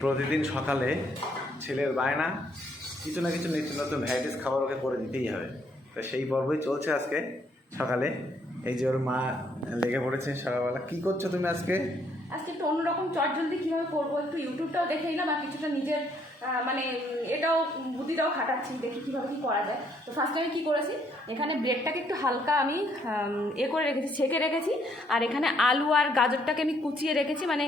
প্রতিদিন সকালে ছেলের বায়না কিছু না কিছু নিত্য নতুন ভ্যারাইটিস খাবার ওকে করে দিতেই হবে। তো সেই পর্বই চলছে আজকে সকালে। এই যে ওর মা লেগে পড়েছে সকালবেলা। কি করছো তুমি আজকে? আজকে একটু অন্যরকম চটজলদি কীভাবে করবো একটু ইউটিউবটাও দেখে নিলাম আর কিছুটা নিজের মানে এটাও বুদ্ধিটাও খাটাচ্ছি, দেখি কীভাবে কী করা যায়। তো ফার্স্টে আমি কী করেছি, এখানে ব্রেডটাকে একটু হালকা আমি করে রেখেছি, ছেঁকে রেখেছি। আর এখানে আলু আর গাজরটাকে আমি কুচিয়ে রেখেছি, মানে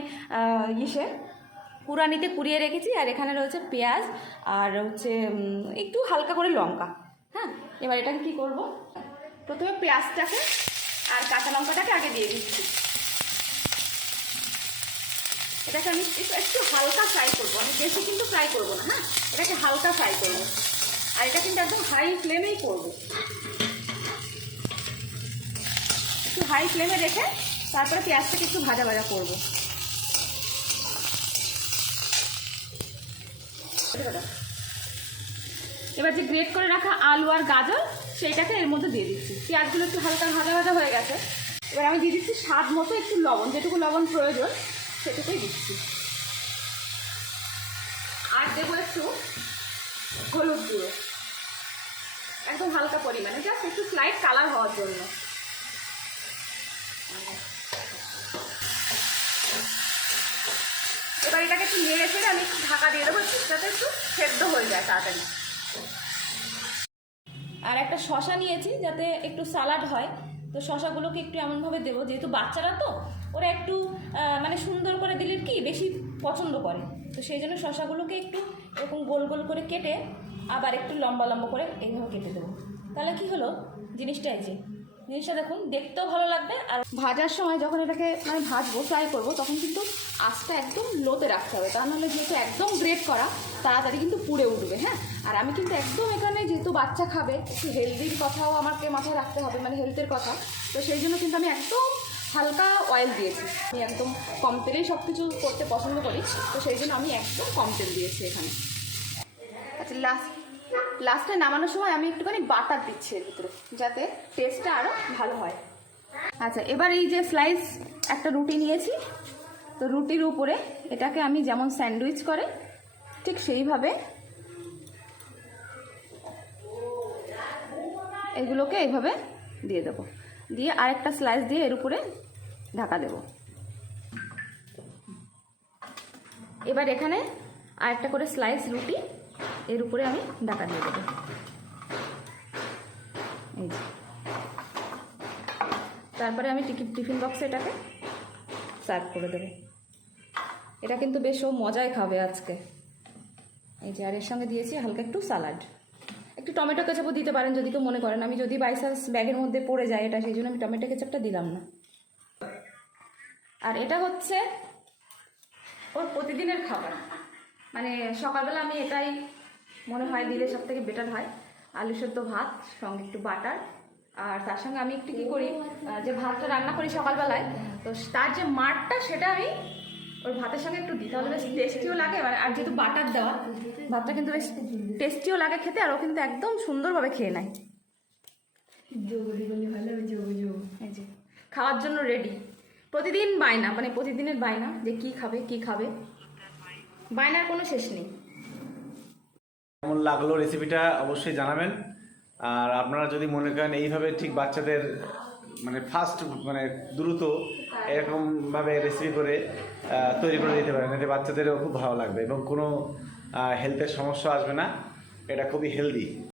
কুড়ানিতে কুড়িয়ে রেখেছি। আর এখানে রয়েছে পেঁয়াজ আর হচ্ছে একটু হালকা করে লঙ্কা। হ্যাঁ, এবার এটাকে কী করবো, প্রথমে পেঁয়াজটাকে আর কাঁচা লঙ্কাটাকে আগে দিয়ে দিচ্ছি। এটাকে আমি একটু হালকা ফ্রাই করবো, আমি বেশি কিন্তু ফ্রাই করবো না। হ্যাঁ, এটাকে হালকা ফ্রাই করবো, আর এটা কিন্তু একদম হাই ফ্লেমেই করবো। একটু হাই ফ্লেমে রেখে তারপরে পেঁয়াজটাকে একটু ভাজা ভাজা করবো। এবার যে গ্রেট করে রাখা আলু আর গাজর সেইটাকে এর মধ্যে দিয়ে দিচ্ছি। পেঁয়াজগুলো একটু হালকা ভাজা ভাজা হয়ে গেছে। এবার আমি দিয়ে দিচ্ছি স্বাদ মতো একটু লবণ, যেটুকু লবণ প্রয়োজন সেটুকুই দিচ্ছি। আর দেবো একটু হলুদ গুঁড়ো, একদম হালকা পরিমাণে, জাস্ট একটু স্লাইট কালার হওয়ার জন্য। এবার এটাকে একটু নেড়ে ফেলে আমি একটু ঢাকা দিয়ে দেবো, যাতে একটু সেদ্ধ হয়ে যায় তাড়াতাড়ি। আর একটা শশা নিয়েছি যাতে একটু সালাড হয়। তো শশাগুলোকে একটু এমনভাবে দেবো, যেহেতু বাচ্চারা তো ওরা একটু মানে সুন্দর করে দিলে কি বেশি পছন্দ করে। তো সেই জন্য শশাগুলোকে একটু এরকম গোল গোল করে কেটে আবার একটু লম্বা লম্বা করে এইভাবে কেটে দেবো। তাহলে কি হলো, জিনিসটা এই যে জিনিসটা দেখুন দেখতেও ভালো লাগবে। আর ভাজার সময় যখন এটাকে মানে ভাজবো, ফ্রাই করবো, তখন কিন্তু আঁচটা একদম লোতে রাখতে হবে, তা নাহলে যেহেতু একদম গ্রেট করা তাড়াতাড়ি কিন্তু পুড়ে উঠবে। হ্যাঁ, আর আমি কিন্তু একদম এখানে যেহেতু বাচ্চা খাবে, একটু হেলদির কথাও আমাকে মাথায় রাখতে হবে, মানে হেলথের কথা। তো সেই জন্য কিন্তু আমি একদম হালকা অয়েল দিয়েছি। আমি একদম কম তেলেই সব কিছু করতে পছন্দ করি, তো সেই জন্য আমি একদম কম তেল দিয়েছি এখানে। আচ্ছা, লাস্টে নামানোর সময় আমি একটুখানি বাটার দিচ্ছি এর ভিতরে, যাতে টেস্টটা আরও ভালো হয়। আচ্ছা, এবার এই যে স্লাইস একটা রুটি নিয়েছি, তো রুটির উপরে এটাকে আমি যেমন স্যান্ডউইচ করে ঠিক সেইভাবে এগুলোকে এইভাবে দিয়ে দেবো, দিয়ে আরেকটা স্লাইস দিয়ে এর উপরে ঢাকা দেব। এবার এখানে আরেকটা করে স্লাইস রুটি এর উপরে আমি ঢাকা দিয়ে দেবো। এই যে, তারপরে আমি টিফিন বক্সে এটাকে সার্ভ করে দেবো। এটা কিন্তু বেশ ও মজায় খাবে আজকে। এই যে, আর এর সঙ্গে দিয়েছি হালকা একটু সালাড, একটু টমেটো কেচাপও দিতে পারেন যদি কেউ মনে করেন। আমি যদি বাই চান্স ব্যাগের মধ্যে পড়ে যায় এটা, সেই জন্য আমি টমেটো কেচাপটা দিলাম না। আর এটা হচ্ছে ওর প্রতিদিনের খাবার, মানে সকালবেলা আমি এটাই মনে হয় দিলে সব থেকে বেটার হয়। আলু সেদ্ধ ভাত, সঙ্গে একটু বাটার, আর তার সঙ্গে আমি একটু কী করি, যে ভাতটা রান্না করি সকালবেলায়, তো তার যে মাঠটা সেটা আমি ওর ভাতের সঙ্গে একটু দিই, তাহলে বেশ টেস্টিও লাগে। আর যেহেতু বাটার দেওয়া, ভাতটা কিন্তু বেশ টেস্টিও লাগে খেতে, আর ও কিন্তু একদম সুন্দরভাবে খেয়ে নেয়। এই যে খাওয়ার জন্য রেডি। প্রতিদিন বায়না, মানে প্রতিদিনের বায়না যে কি খাবে কি খাবে, বায়নার কোনো শেষ নেই। কেমন লাগলো রেসিপিটা অবশ্যই জানাবেন। আর আপনারা যদি মনে করেন এইভাবে ঠিক বাচ্চাদের মানে ফাস্ট মানে দ্রুত এরকমভাবে রেসিপি করে তৈরি করে দিতে পারেন, এতে বাচ্চাদেরও খুব ভালো লাগবে এবং কোনো হেলথের সমস্যা আসবে না। এটা খুবই হেলদি।